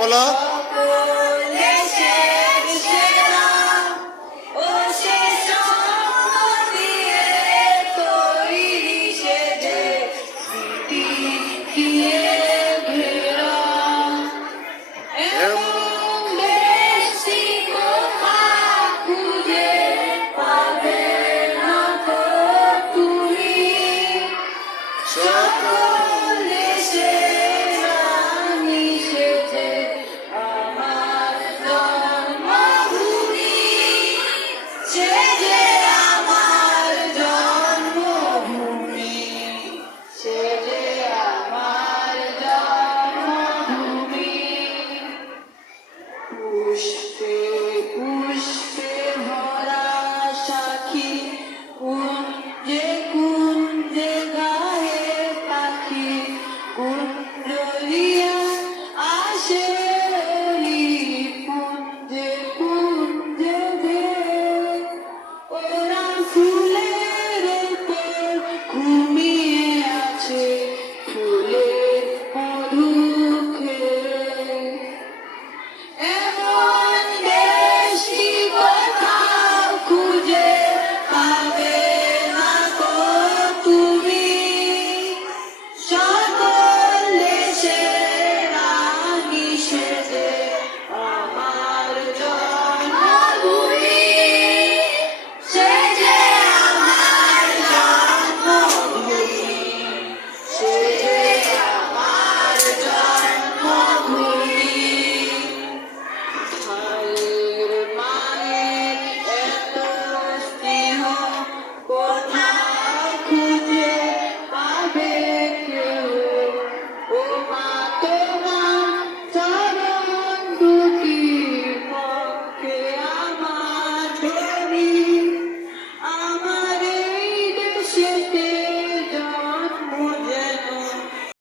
বলো Yeah. yeah.